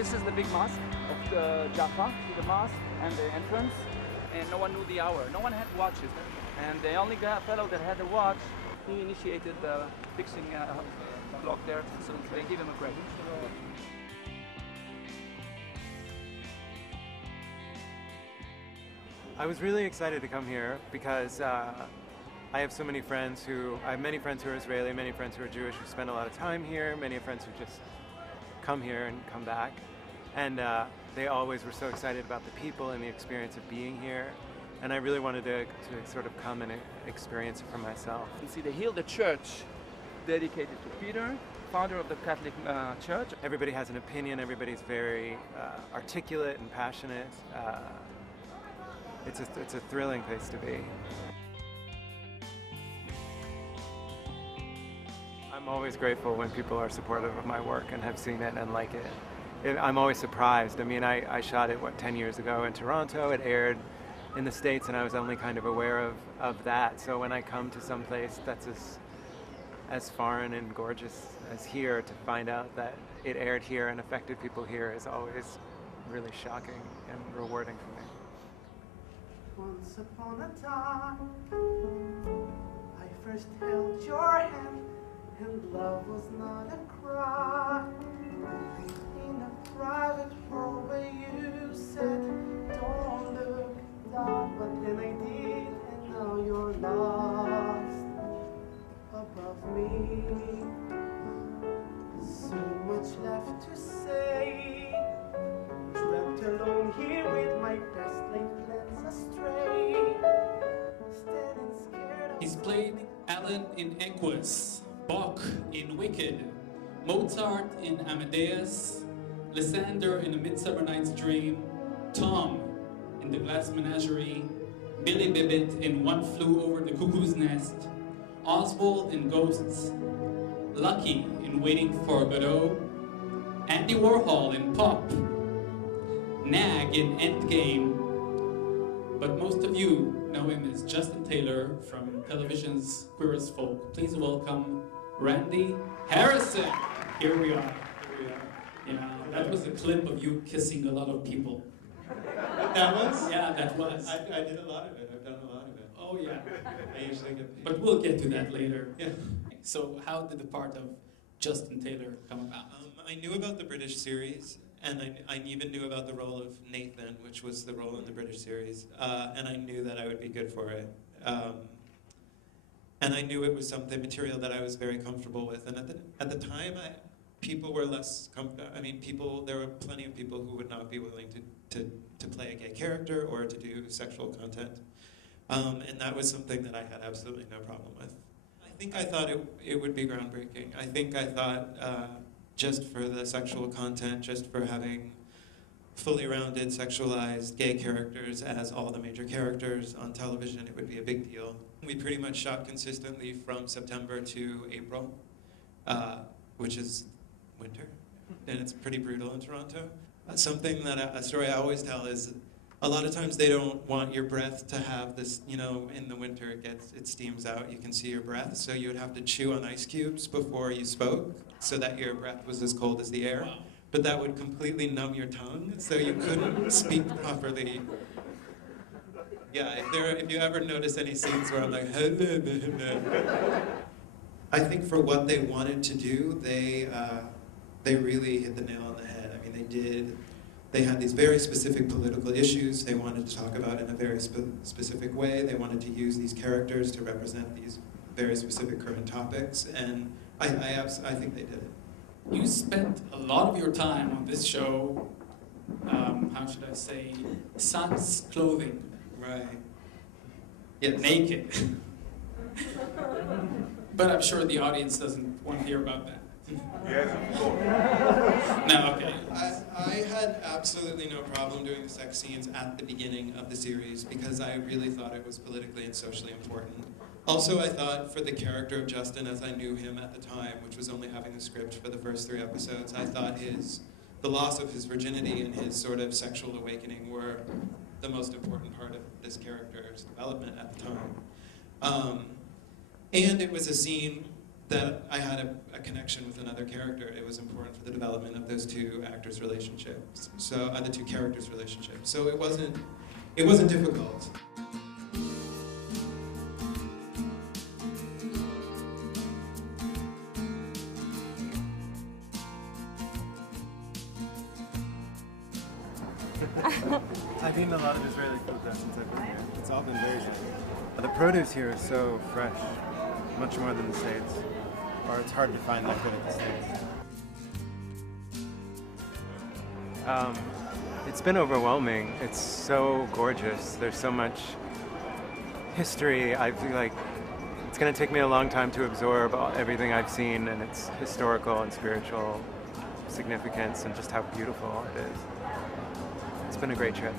This is the big mosque of the Jaffa, the mosque and the entrance, and no one knew the hour. No one had watches, and the only fellow that had a watch, he initiated fixing the clock there, so they give him a credit. I was really excited to come here because I have so many friends I have many friends who are Israeli, many friends who are Jewish who spend a lot of time here, many friends who just come here and come back. And they always were so excited about the people and the experience of being here. And I really wanted to sort of come and experience it for myself. You see the hill, the church dedicated to Peter, founder of the Catholic Church. Everybody has an opinion, everybody's very articulate and passionate. It's a thrilling place to be. I'm always grateful when people are supportive of my work and have seen it and like it. I'm always surprised. I mean, I shot it, 10 years ago in Toronto. It aired in the States and I was only kind of aware of that. So when I come to some place that's as foreign and gorgeous as here, to find out that it aired here and affected people here is always really shocking and rewarding for me. Once upon a time, I first held your hand, and love was not a crime. In a private hallway you said, don't look down, but then I did, and now you're lost above me. So much left to say, trapped alone here with my best laid plans astray. Standing scared of He's played Alan in Equus, Bach in Wicked, Mozart in Amadeus, Lysander in A Midsummer Night's Dream, Tom in The Glass Menagerie, Billy Bibbit in One Flew Over the Cuckoo's Nest, Oswald in Ghosts, Lucky in Waiting for Godot, Andy Warhol in Pop, Nag in Endgame, but most of you know him as Justin Taylor from television's Queer as Folk. Please welcome Randy Harrison. Here we are. Yeah, that was a clip of you kissing a lot of people. That was? Yeah, that was. I did a lot of it. I've done a lot of it. Oh yeah. I usually get paid. But we'll get to that later. Yeah. So how did the part of Justin Taylor come about? I knew about the British series, and I even knew about the role of Nathan, which was the role in the British series, and I knew that I would be good for it. And I knew it was something material that I was very comfortable with. And at the time, people were less comfortable. I mean, there were plenty of people who would not be willing to play a gay character or to do sexual content. And that was something that I had absolutely no problem with. I thought it would be groundbreaking. I thought just for the sexual content, just for having fully rounded, sexualized gay characters as all the major characters on television, it would be a big deal. We pretty much shot consistently from September to April, which is winter, and it's pretty brutal in Toronto. A story I always tell is, a lot of times they don't want your breath to have this, in the winter it steams out, you can see your breath, so you would have to chew on ice cubes before you spoke, so that your breath was as cold as the air. Wow. But that would completely numb your tongue, so you couldn't speak properly. Yeah, if you ever notice any scenes where I'm like, I think for what they wanted to do, they really hit the nail on the head. I mean, they had these very specific political issues they wanted to talk about in a very specific way. They wanted to use these characters to represent these very specific current topics, and I think they did it. You spent a lot of your time on this show, how should I say, sans clothing. Right. Yes. Naked. But I'm sure the audience doesn't want to hear about that. Yes, of course. No, okay. I had absolutely no problem doing the sex scenes at the beginning of the series because I really thought it was politically and socially important. Also, I thought for the character of Justin, as I knew him at the time, which was only having the script for the first 3 episodes, I thought the loss of his virginity and his sort of sexual awakening were the most important part of this character's development at the time. And it was a scene that I had a connection with another character. It was important for the development of those two actors' relationships. So the two characters' relationships. So it wasn't difficult. I've eaten a lot of Israeli food though since I've been here. It's all been very good. The produce here is so fresh, much more than the States. Or it's hard to find that good in the States. It's been overwhelming. It's so gorgeous. There's so much history. I feel like it's going to take me a long time to absorb everything I've seen and its historical and spiritual significance and just how beautiful it is. It's been a great trip.